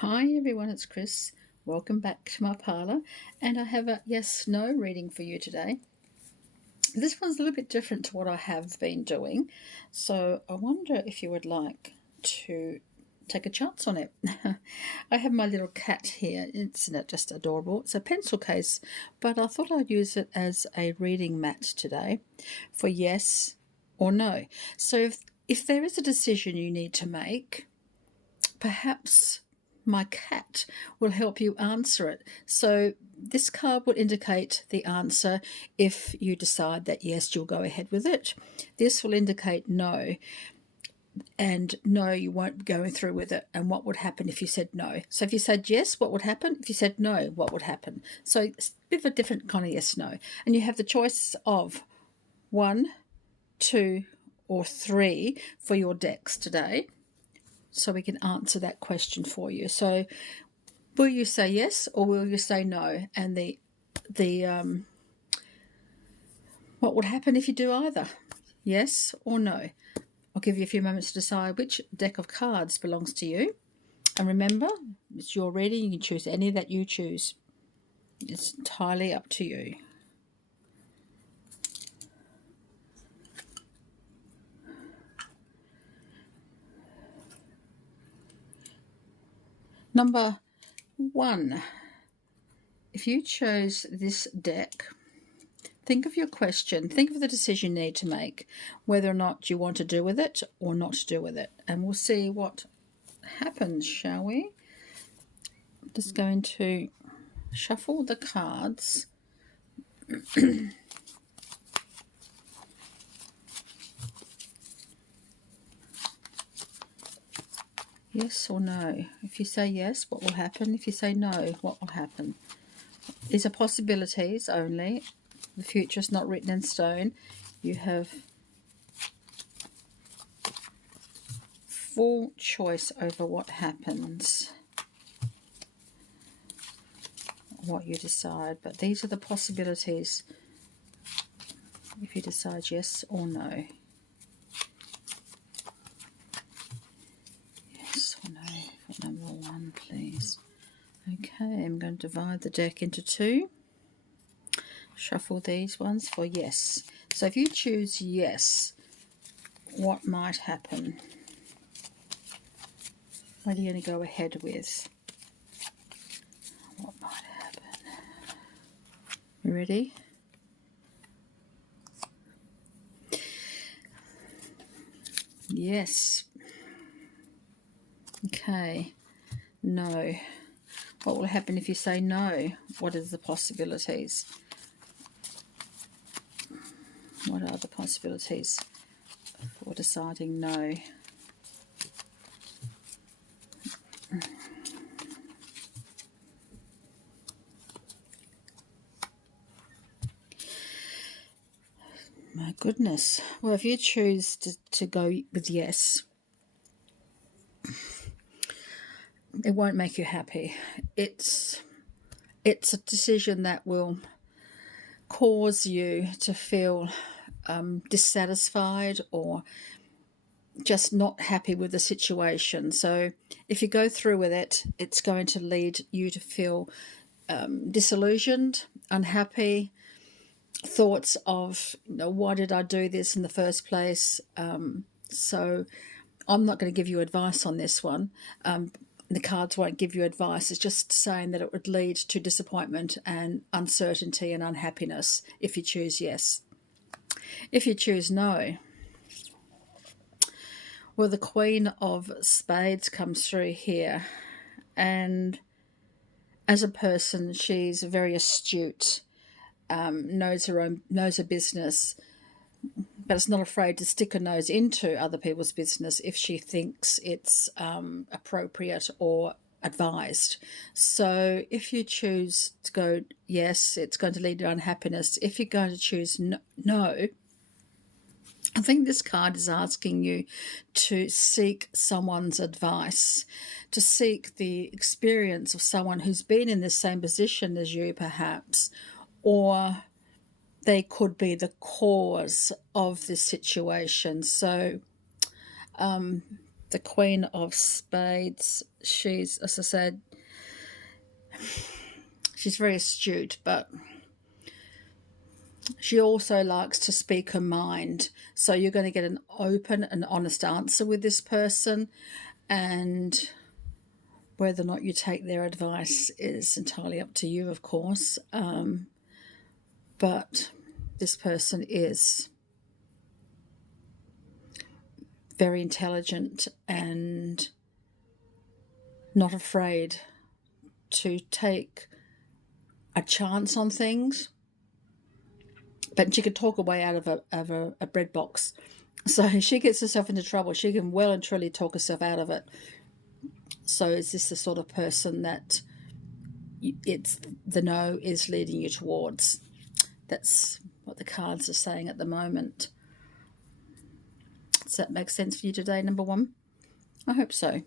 Hi everyone, it's Chris. Welcome back to my parlour, and I have a yes/no reading for you today. This one's a little bit different to what I have been doing, so I wonder if you would like to take a chance on it. I have my little cat here. Isn't it just adorable? It's a pencil case, but I thought I'd use it as a reading mat today for yes or no. So if there is a decision you need to make, perhaps my cat will help you answer it. So this card will indicate the answer if you decide that yes, you'll go ahead with it. This will indicate no, and no, you won't be going through with it, and what would happen if you said no. So if you said yes, what would happen? If you said no, what would happen? So it's a bit of a different kind of yes no, and you have the choice of 1, 2 or 3 for your decks today, so we can answer that question for you. So will you say yes or will you say no? And what would happen if you do either? Yes or no? I'll give you a few moments to decide which deck of cards belongs to you. And remember, it's your reading. You can choose any that you choose. It's entirely up to you. Number 1. If you chose this deck, think of your question. Think of the decision you need to make, whether or not you want to do with it or not to do with it. And we'll see what happens, shall we? I'm just going to shuffle the cards. Yes or no? If you say yes, what will happen? If you say no, what will happen? These are possibilities only. The future is not written in stone. You have full choice over what happens, what you decide. But these are the possibilities if you decide yes or no. Yes or no for number 1, please. Okay, I'm going to divide the deck into 2. Shuffle these ones for yes. So if you choose yes, what might happen? What are you going to go ahead with? What might happen? You ready? Yes. Okay. No. What will happen if you say no? What are the possibilities? What are the possibilities for deciding no? My goodness. Well, if you choose to go with yes, it won't make you happy. It's a decision that will cause you to feel dissatisfied or just not happy with the situation. So if you go through with it, it's going to lead you to feel disillusioned, unhappy, thoughts of, why did I do this in the first place? So I'm not going to give you advice on this one. The cards won't give you advice. It's just saying that it would lead to disappointment and uncertainty and unhappiness if you choose yes. If you choose no, well, the Queen of Spades comes through here, and as a person, she's very astute, knows her business, but is not afraid to stick her nose into other people's business if she thinks it's appropriate or advised. So if you choose to go yes, it's going to lead to unhappiness. If you're going to choose no, I think this card is asking you to seek someone's advice, to seek the experience of someone who's been in the same position as you, perhaps, or they could be the cause of this situation. So the Queen of Spades. She's, as I said, she's very astute, but she also likes to speak her mind. So you're going to get an open and honest answer with this person, and whether or not you take their advice is entirely up to you, of course. But this person is very intelligent and not afraid to take a chance on things. But she can talk her way out of a bread box. So she gets herself into trouble. She can well and truly talk herself out of it. So is this the sort of person that it's the no is leading you towards? That's what the cards are saying at the moment. Does that make sense for you today, number one? I hope so.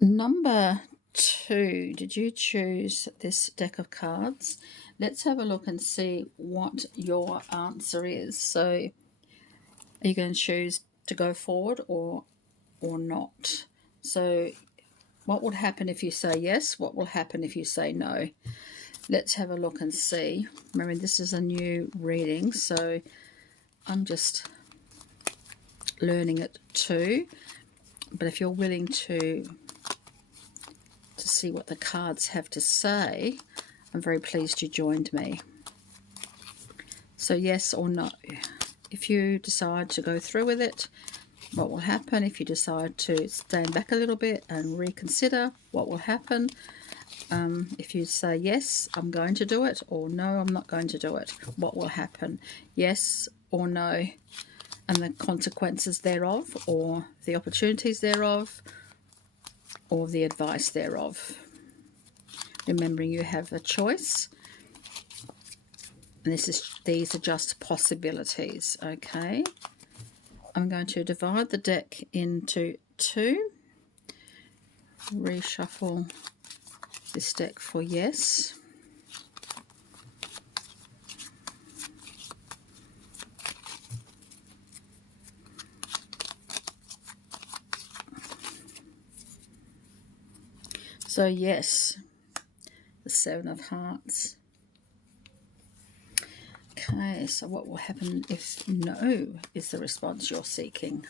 Number two, did you choose this deck of cards? Let's have a look and see what your answer is. So are you going to choose to go forward or not? So what would happen if you say yes? What will happen if you say no? Let's have a look and see. Remember, this is a new reading, so I'm just learning it too. But if you're willing to see what the cards have to say, I'm very pleased you joined me. So yes or no. If you decide to go through with it, what will happen? If you decide to stand back a little bit and reconsider, what will happen? If you say yes, I'm going to do it, or no, I'm not going to do it, what will happen? Yes or no, and the consequences thereof, or the opportunities thereof, or the advice thereof. Remembering you have a choice, and these are just possibilities. Okay, I'm going to divide the deck into two, reshuffle this deck for yes, so yes, the Seven of Hearts. Okay, so what will happen if no is the response you're seeking?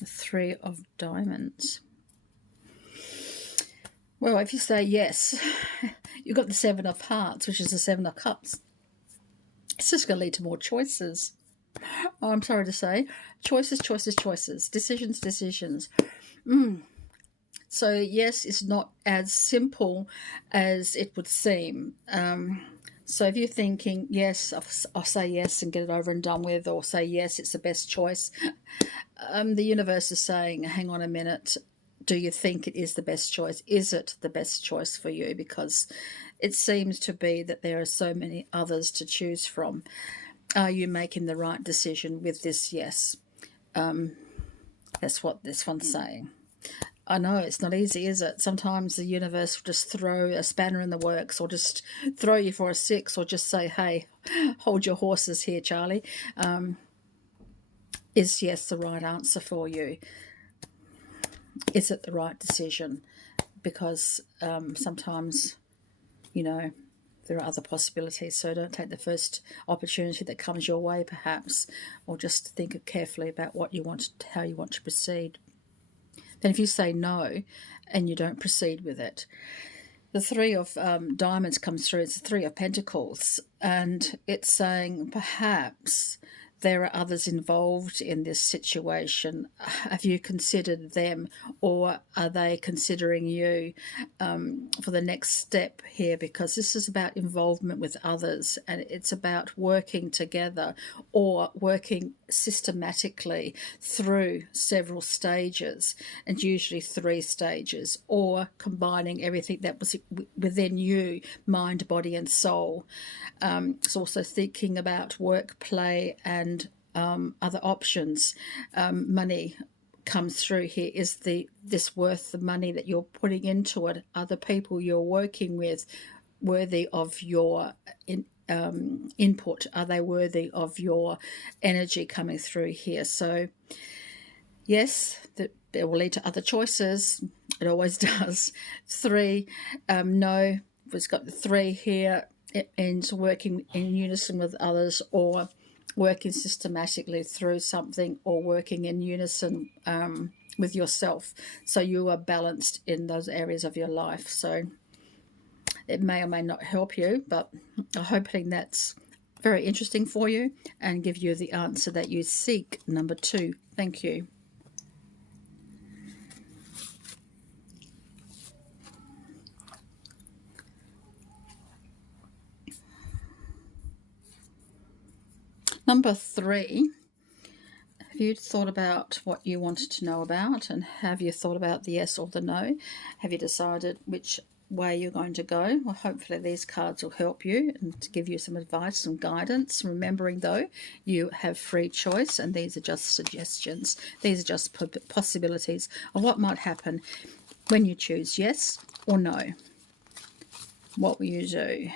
The Three of Diamonds. Well, if you say yes, you've got the Seven of Hearts, which is the Seven of Cups. It's just going to lead to more choices. Oh, I'm sorry to say. Choices, choices, choices. Decisions, decisions. So, yes, it's not as simple as it would seem. So if you're thinking, yes, I'll say yes and get it over and done with, or say yes, it's the best choice, the universe is saying, hang on a minute, do you think it is the best choice? Is it the best choice for you? Because it seems to be that there are so many others to choose from. Are you making the right decision with this yes? That's what this one's saying. I know it's not easy, is it? Sometimes the universe will just throw a spanner in the works, or just throw you for a six, or just say, hey, hold your horses here, Charlie. Is yes the right answer for you? Is it the right decision? Because sometimes, you know, there are other possibilities, so don't take the first opportunity that comes your way, perhaps, or just think carefully about what you want, how you want to proceed. Then if you say no and you don't proceed with it, the Three of Diamonds comes through. It's the Three of Pentacles, and it's saying perhaps there are others involved in this situation. Have you considered them, or are they considering you for the next step here? Because this is about involvement with others, and it's about working together or working systematically through several stages, and usually 3 stages, or combining everything that was within you, mind, body, and soul. It's also thinking about work, play, and other options. Money comes through here. Is this worth the money that you're putting into it? Are the people you're working with worthy of your input? Are they worthy of your energy coming through here? So yes, that it will lead to other choices. It always does. 3, no. We've got the 3 here, and working in unison with others, or working systematically through something, or working in unison with yourself, so you are balanced in those areas of your life. So it may or may not help you, but I'm hoping that's very interesting for you and give you the answer that you seek. Number 2. Thank you. Number 3. Have you thought about what you wanted to know about, and have you thought about the yes or the no? Have you decided which way you're going to go? Well, hopefully these cards will help you and to give you some advice and guidance. Remembering though, you have free choice, and these are just suggestions. These are just possibilities of what might happen when you choose yes or no. What will you do?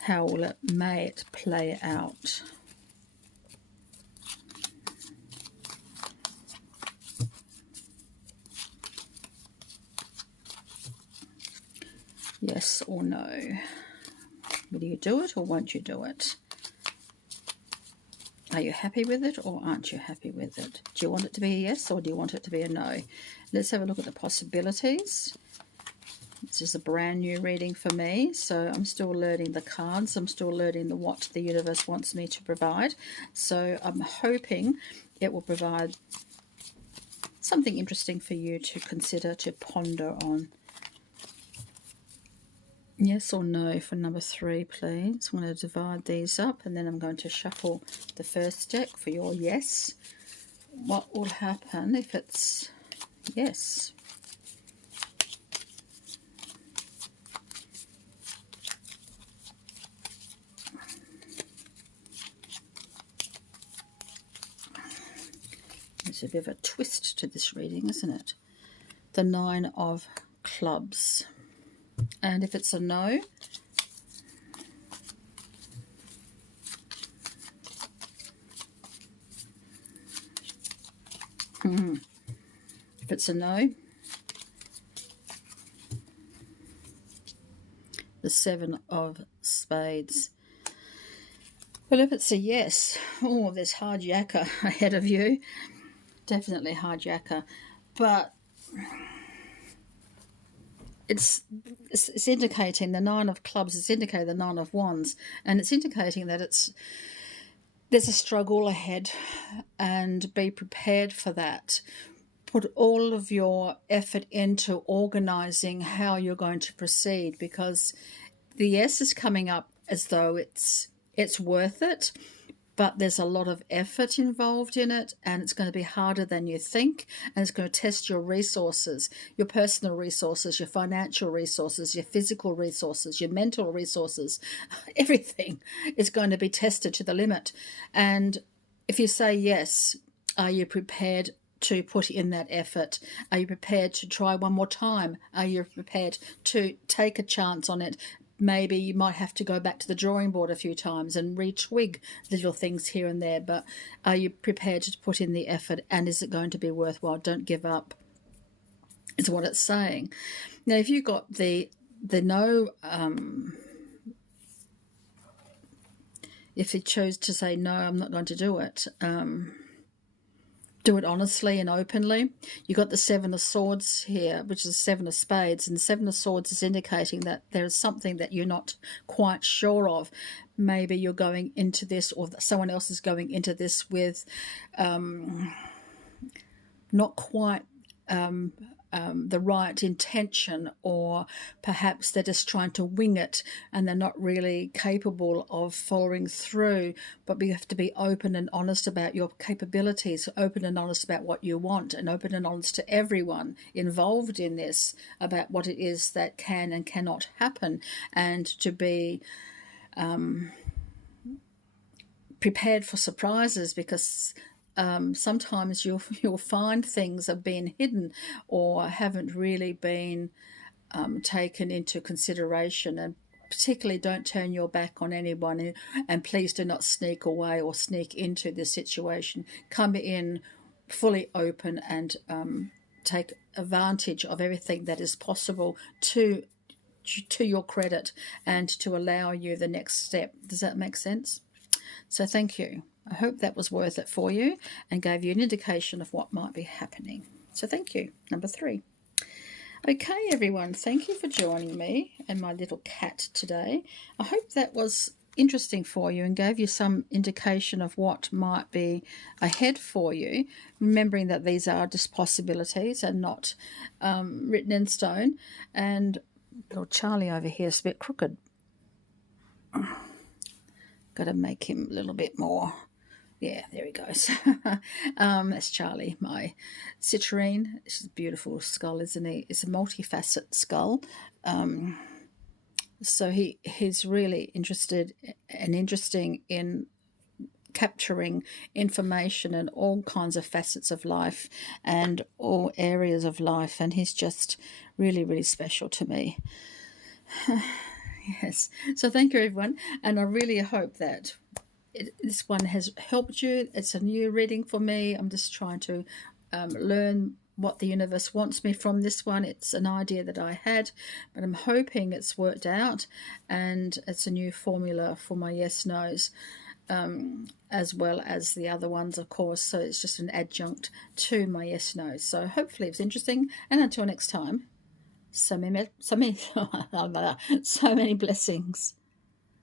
How may it play out? Yes or no? Will you do it or won't you do it? Are you happy with it or aren't you happy with it? Do you want it to be a yes or do you want it to be a no? Let's have a look at the possibilities. This is a brand new reading for me, so I'm still learning the cards. I'm still learning what the universe wants me to provide. So I'm hoping it will provide something interesting for you to consider, to ponder on. Yes or no for number 3, please. I'm going to divide these up, and then I'm going to shuffle the first deck for your yes. What will happen if it's yes? There's a bit of a twist to this reading, isn't it? The 9 of clubs. And if it's a no, if it's a no, the 7 of spades. Well, if it's a yes, oh, there's hard yakka ahead of you. Definitely hard yakka. But it's indicating the 9 of clubs. It's indicating the 9 of wands, and it's indicating that there's a struggle ahead, and be prepared for that. Put all of your effort into organizing how you're going to proceed, because the yes is coming up as though it's worth it, but there's a lot of effort involved in it, and it's going to be harder than you think, and it's going to test your resources, your personal resources, your financial resources, your physical resources, your mental resources. Everything is going to be tested to the limit. And if you say yes, are you prepared to put in that effort? Are you prepared to try one more time? Are you prepared to take a chance on it? Maybe you might have to go back to the drawing board a few times and retwig little things here and there, but are you prepared to put in the effort, and is it going to be worthwhile? Don't give up, is what it's saying. Now, if you got the no, if you chose to say no, I'm not going to do it, do it honestly and openly. You got the 7 of swords here, which is 7 of spades, and the 7 of swords is indicating that there is something that you're not quite sure of, maybe you're going into this, or someone else is going into this with not quite the right intention, or perhaps they're just trying to wing it and they're not really capable of following through. But we have to be open and honest about your capabilities, open and honest about what you want, and open and honest to everyone involved in this about what it is that can and cannot happen, and to be prepared for surprises, because sometimes you'll find things are being hidden or haven't really been taken into consideration. And particularly, don't turn your back on anyone, and please do not sneak away or sneak into this situation. Come in fully open and take advantage of everything that is possible to your credit, and to allow you the next step. Does that make sense? So thank you. I hope that was worth it for you and gave you an indication of what might be happening. So thank you. Number 3. Okay, everyone, thank you for joining me and my little cat today. I hope that was interesting for you and gave you some indication of what might be ahead for you, remembering that these are just possibilities and not written in stone. And little Charlie over here is a bit crooked. Got to make him a little bit more. Yeah, there he goes. That's Charlie, my citrine. It's a beautiful skull, isn't he? It's a multifaceted skull. So he's really interested and interesting in capturing information in all kinds of facets of life and all areas of life. And he's just really, really special to me. Yes. So thank you, everyone. And I really hope that this one has helped you. It's a new reading for me. I'm just trying to learn what the universe wants me from this one. It's an idea that I had, but I'm hoping it's worked out, and it's a new formula for my yes nos, as well as the other ones, of course. So it's just an adjunct to my yes nos. So hopefully it's interesting, and until next time, so many blessings.